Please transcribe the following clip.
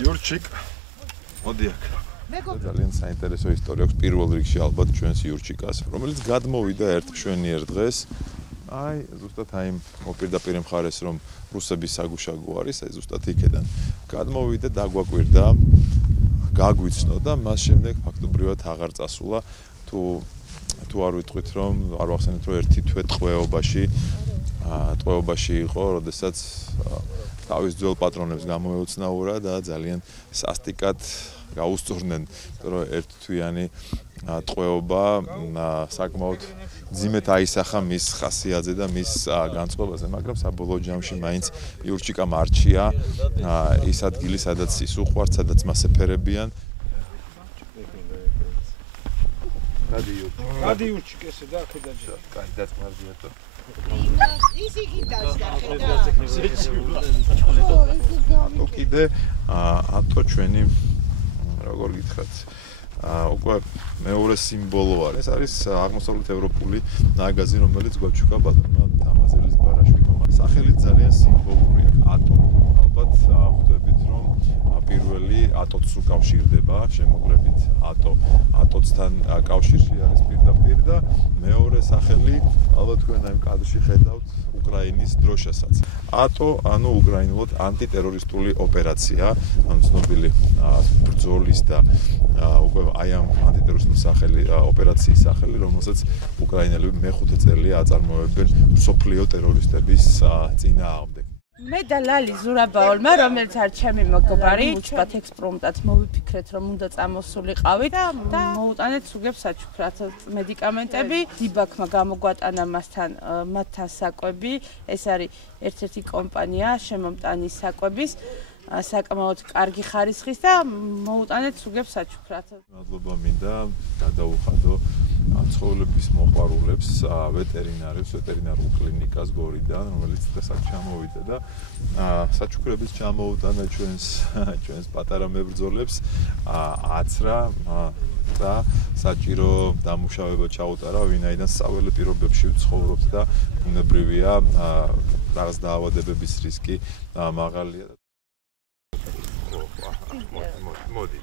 იურჩიკ მოდი აქ. ძალიან საინტერესო ისტორია აქვს პირველ რიგში ალბათ ჩვენს იურჩიკას, რომელიც გადმოვიდა ჩვენიერ დღეს. აი, ზუსტად აი მოპირდაპირ მხარეს რომ რუსების საგუშაგო არის, აი ზუსტად იქედან გადმოვიდა, დაგვაკვირდა, გაგვიცნო და მას შემდეგ ფაქტობრივად აღარ წასულა. თუ არ ვიტყვით რომ არ ვახსენეთ რომ ერთი თვე ტყვეობაში იყო, როდესაც თავის ძველ პატრონებს გამოეუცნაურა და ძალიან სასტიკად გაუსწორდნენ, რომ ერთთვიანი ტყვეობა საკმაოდ ძიმედ აისახა მის ხასიათზე და მის განწყობაზე, მაგრამ საბოლოო ჯამში მაინც იურჩიკამ არჩია ის ადგილი, სადაც ის უყვართ, სადაც მას ეფერებიან. გადი იურჩიკ ესე და აქედან კაი დაწმარდია თო. ის იგი დაჟდა ხედა. ატო კიდე ატო ჩვენი როგორ გითხრათ უკვე მეორე სიმბოლო არის. არის აღმოსავლეთ ევროპული ნაგაზი, რომელიც გვაჩუქა ბატონმა თამაზელის ბარაშვილმა. სახელით ძალიან სიმბოლურია ატო. ალბათ ხვდებით რომ პირველი ატოც უკავშირდება, შემოკლებით ატოცთან კავშირში არის პირდაპირ და მეორე სახელი ალბათ თქვენ ამ კადრში ხედავთ უკრაინის დროშასაც. ატო ანუ უკრაინულად ანტიტერორისტული ოპერაცია, ანუ ცნობილი ბრძოლის და უკვე აი ამ ანტიტერორისტული სახელი ოპერაციის სახელი, რომელსაც უკრაინელები მეხუთე წელია აწარმოებენ მსოფლიო ტერორისტების წინააღმდეგ. მე და ლალი ზურაბაოლმა, რომელიც არის ჩემი მეგობარი, უჩვათ ექსპრომტად მოვიფიქრეთ, რომ უნდა წამოსულიყავით და მოუტანეთ სუგებს საჩუქრად მედიკამენტები. დიბაქმა გამოგვატანა მათთან საკვები. ეს არის ერთ-ერთი კომპანია შემომტანის საკვების, საკმაოდ კარგი ხარისხის და მოუტანეთ სუგებს საჩუქრად. მადლობა მინდა გადაუხადო ცხოველების მოყვარულებს, ვეტერინარებს, ვეტერინარულ კლინიკას გორიდან, რომელიც დღესაც ჩამოვიდა და საჩუქრების ჩამოუტანა ჩვენს პატარა მებრძოლებს, აცრა და საჭირო დამუშავება ჩაუტარა, ვინაიდან საველე პირობებში ცხოვრობთ და ბუნებრივია რაღაც დაავადებების რისკი მაღალია. მოდი